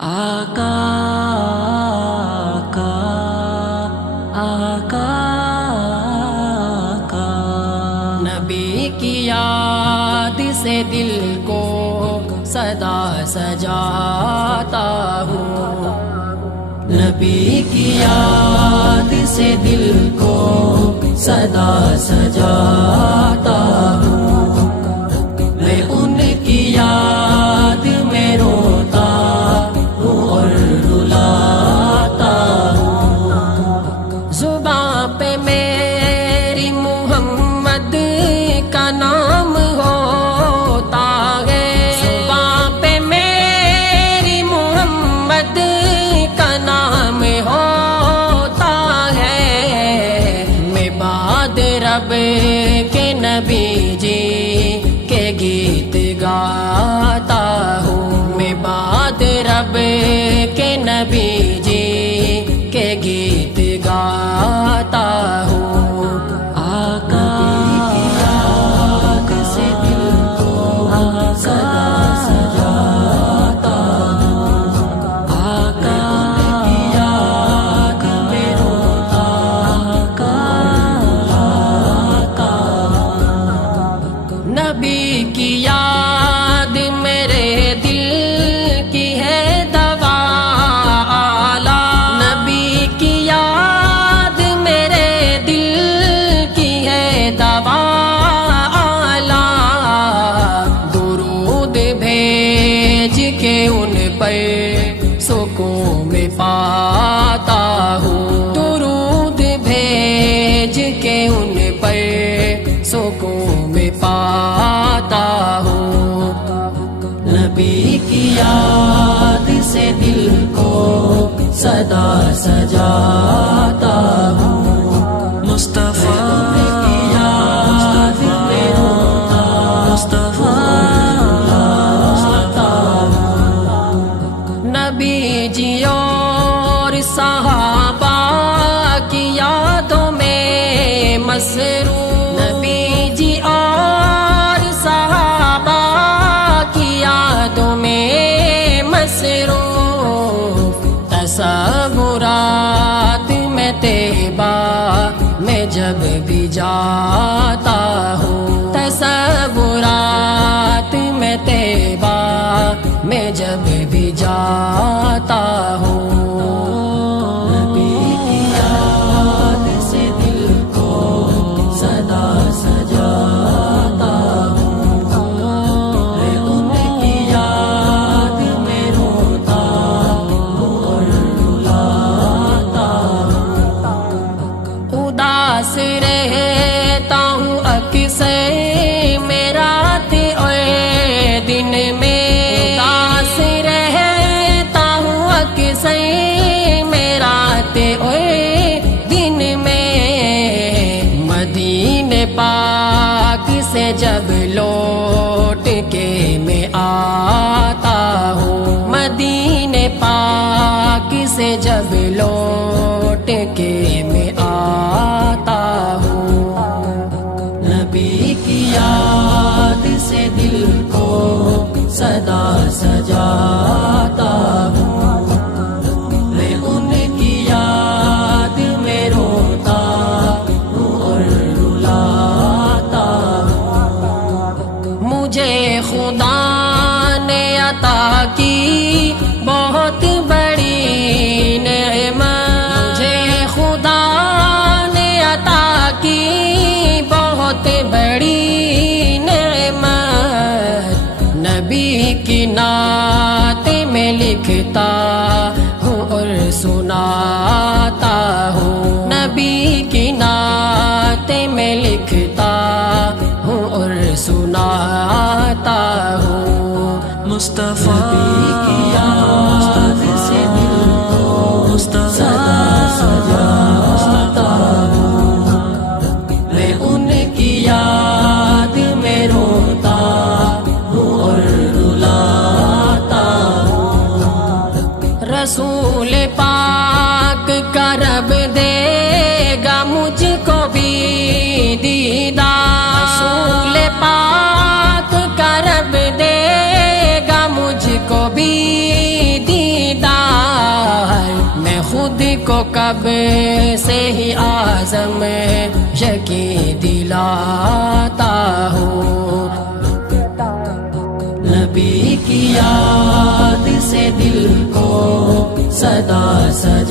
آقا آقا آقا آقا، نبی کی یاد سے دل کو صدا سجاتا ہوں، نبی کی یاد سے دل کو صدا سجاتا ہوں، میں ان کی یاد میں روتا ہوں اور رلاتا ہوں، زبان پہ میری محمد کا نام ہوتا ہے، زبان پہ میری محمد کا نام ہوتا ہے، میں بعد رب کے نبی جی کے گیت گاتا ہوں، میں بعد رب کے نبی جی کے گیت گاتا ہوں، آقا آقا سے دل کو صدا سجاتا ہوں، آقا کی یاد میں روتا آقا، نبی کی یاد میرے دل کی ہے دوا اعلیٰ، نبی کی یاد میرے دل کی ہے دوا اعلیٰ، درود بھیج کے ان پر سکون میں پاتا ہوں، درود بھیج کے ان پر سکون میں پاتا ہوں، نبی کی یاد سے دل کو صدا سجاتا ہوں، مصطفیٰ کی یاد میں روتا مصطفیٰ رلاتا ہوں، نبی جی اور صحابہ کی یادوں میں مسرور، نبی جی اور صحابہ کی یادوں میں مصروف، تصورات میں طیبہ میں جب بھی جاتا ہوں، تصورات میں طیبہ میں جب بھی جاتا ہوں، نبی کی یاد سے دل کو صدا سجاتا ہوں، میں ان کی یاد میں روتا ہوں اور رلاتا ہوں، اداس رہتا ہوں اکثر میں رات اور دن میں، اداس رہتا ہوں اکثر میں رات اور دن میں، مدینے پاک سے جب لوٹ کے میں آتا ہوں، مدینے پاک سے جب لوٹ کے میں آتا ہوں، نبی کی یاد سے دل کو صدا سجاتا ہوں، میں ان کی یاد میں روتا ہوں اور رلاتا ہوں، مجھے خدا نے عطا کی بہت بڑی نعمت، مجھے خدا نے عطا کی بہت بڑی نعمت، نبی کی نعت میں لکھتا ہوں اور سناتا ہوں، نبی کی نعت میں لکھتا ہوں اور سناتا ہوں، مصطفیٰ کی یاد سے دل کو صدا سجاتا ہوں، میں ان کی یاد میں روتا ہوں اور رلاتا ہوں، رسول پاک کا رب دے گا مجھ کو بھی دیدار، رسول پاک کا رب دے گا مجھ کو بھی دیدار، کو کب سے ہی اعظم یقین دلاتا ہوں، نبی کی یاد سے دل کو صدا سجاتا